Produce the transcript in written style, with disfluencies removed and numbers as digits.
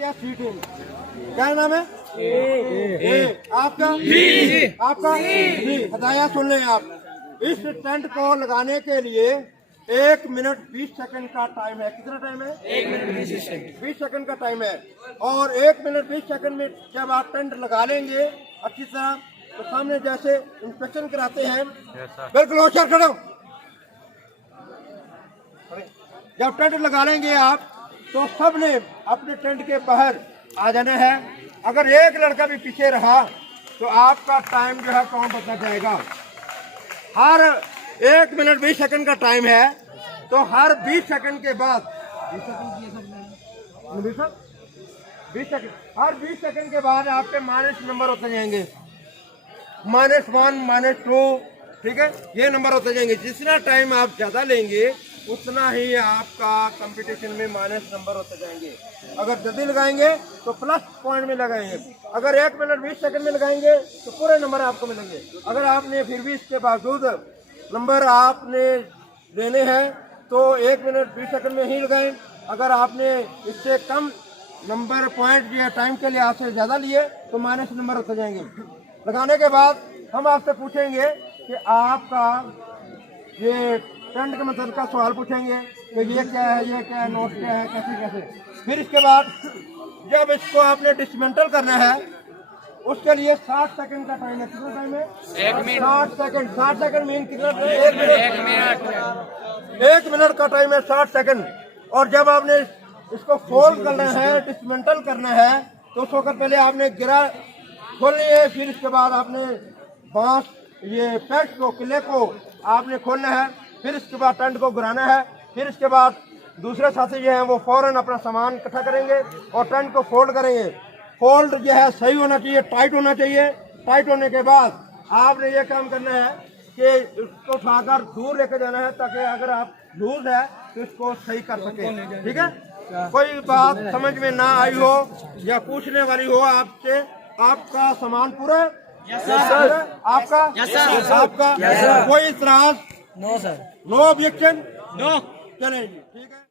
क्या सीटिंग क्या नाम है? ए। आपका आपका हदाया सुन लें आप। इस टेंट को लगाने के लिए 1 मिनट 20 सेकंड का टाइम है। कितना टाइम है? 1 मिनट 20 सेकंड का टाइम है। और 1 मिनट 20 सेकंड में जब आप टेंट लगा लेंगे अच्छी तरह, तो सामने जैसे इंस्पेक्शन कराते हैं बिल्कुल होशियार खड़े हो। जब टेंट लगा लेंगे आप तो सब ने अपने टेंट के बाहर आ जाना है। अगर एक लड़का भी पीछे रहा तो आपका टाइम जो है काउंट होता जाएगा। हर 1 मिनट 20 सेकंड का टाइम है, तो हर 20 सेकंड के बाद 20 सेकंड हर 20 सेकंड के बाद आपके माइनस नंबर होते जाएंगे। -1 -2, ठीक है, ये नंबर होते जाएंगे। जितना टाइम आप ज्यादा लेंगे उतना ही आपका कंपटीशन में माइनस नंबर होते जाएंगे। अगर जल्दी लगाएंगे तो प्लस पॉइंट में लगाएंगे। अगर 1 मिनट 20 सेकंड में लगाएंगे तो पूरे नंबर आपको मिलेंगे। अगर आपने फिर भी इसके बावजूद नंबर आपने लेने हैं तो 1 मिनट 20 सेकंड में ही लगाएं। अगर आपने इससे कम नंबर पॉइंट या टाइम के लिए आपसे ज़्यादा लिए तो माइनस नंबर होते जाएंगे। लगाने के बाद हम आपसे पूछेंगे कि आपका ये टेंट के मतलब का सवाल पूछेंगे कि ये क्या है, ये क्या है, नोट क्या है, कैसे कैसे। फिर इसके बाद जब इसको आपने डिसमेंटल करना है उसके लिए 60 सेकंड का टाइम है। कितना टाइम है? 1 मिनट 60 सेकंड मीन कितना? 1 मिनट का टाइम है, 60 सेकंड। और जब आपने इसको फोल्ड करना है, डिसमेंटल करना है, तो उस वक्त पहले आपने गिरा खोलनी है। फिर इसके बाद आपने बांस ये पैक्स को, किले को आपने खोलना है। फिर इसके बाद टेंट को गिराना है। फिर इसके बाद दूसरे साथी जो हैं वो फौरन अपना सामान इकट्ठा करेंगे और टेंट को फोल्ड करेंगे। फोल्ड जो है सही होना चाहिए, टाइट होना चाहिए। टाइट होने के बाद आपने ये काम करना है कि इसको उठाकर दूर लेकर जाना है, ताकि अगर आप लूज है तो इसको सही कर सके। ठीक है, कोई बात समझ में ना आई हो या पूछने वाली हो आपसे, आपका सामान पूरा आपका आपका कोई इतराज? No sir, no objection, no. चलें जी, ठीक है।